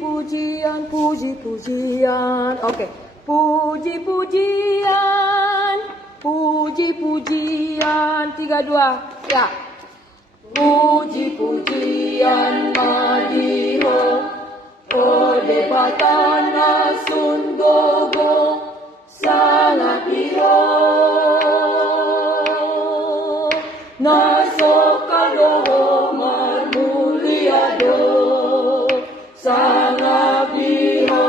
Pujian, puji-pujian. Oke. Puji-pujian. Puji-pujian. 3, 2. Ya. Puji-pujian madiho. Ode batana sundogo. Sangat biho. Nasokadoho marmuliado. Sangat biho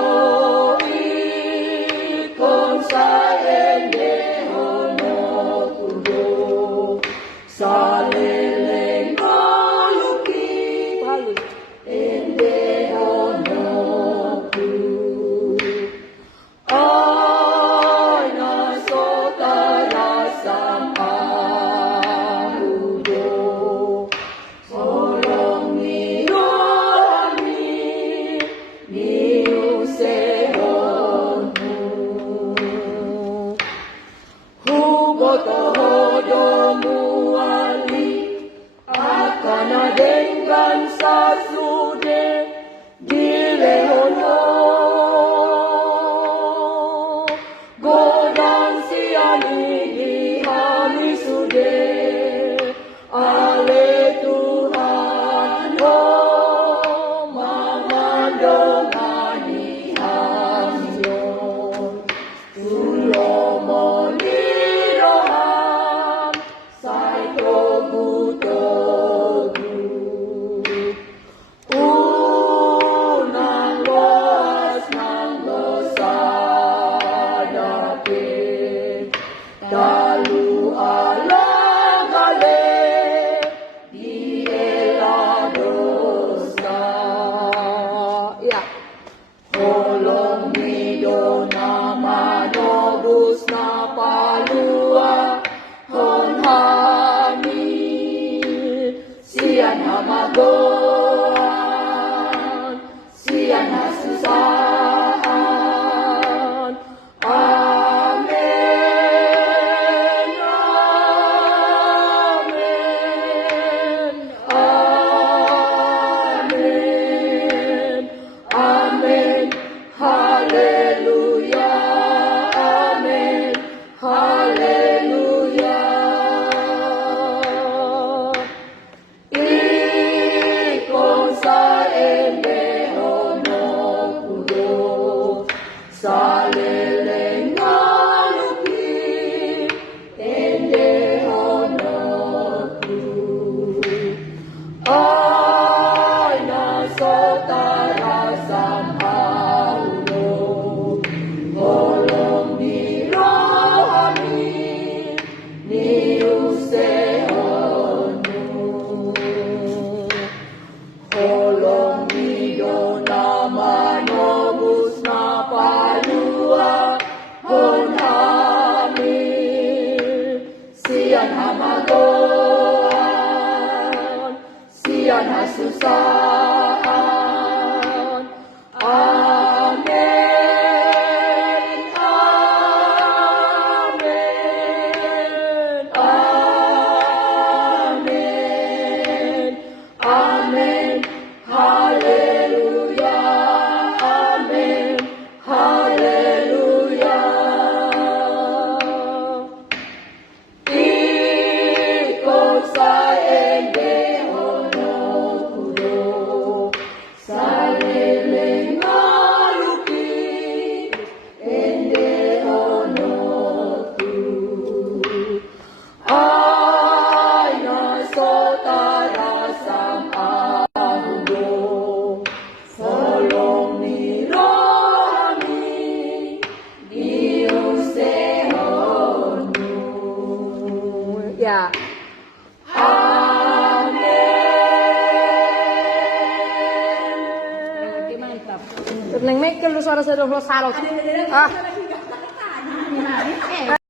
ikon saende hono kudo saleleng maluki ende hono kudo ay nasotara samahudo solong Hugotohodo muali akana dengan sasude dilehono godang siani dihami sude ale Tuhan oh mamandong ani hamyon tulomoni Dalu alagale di eladosa ya holong midona manobus na palua honhami sian hamagoan sian hasusahan Haleluya, amin, haleluya. Ikon saende hono kudo, saleleng ngaluki, ende hono kudo. Ay nasotara samha. Holong midona manobus na palua honhami sian hamagoan sian hasusahan amen amen amen amen Haleluya, amin, haleluya. Ikon saende hono kudo, saleleng ngaluki, ende hono kudo. Ay nasotara sama. Ya. Amin. Mantap. Neng Mekel lu suara sedang lo sarot. Ah.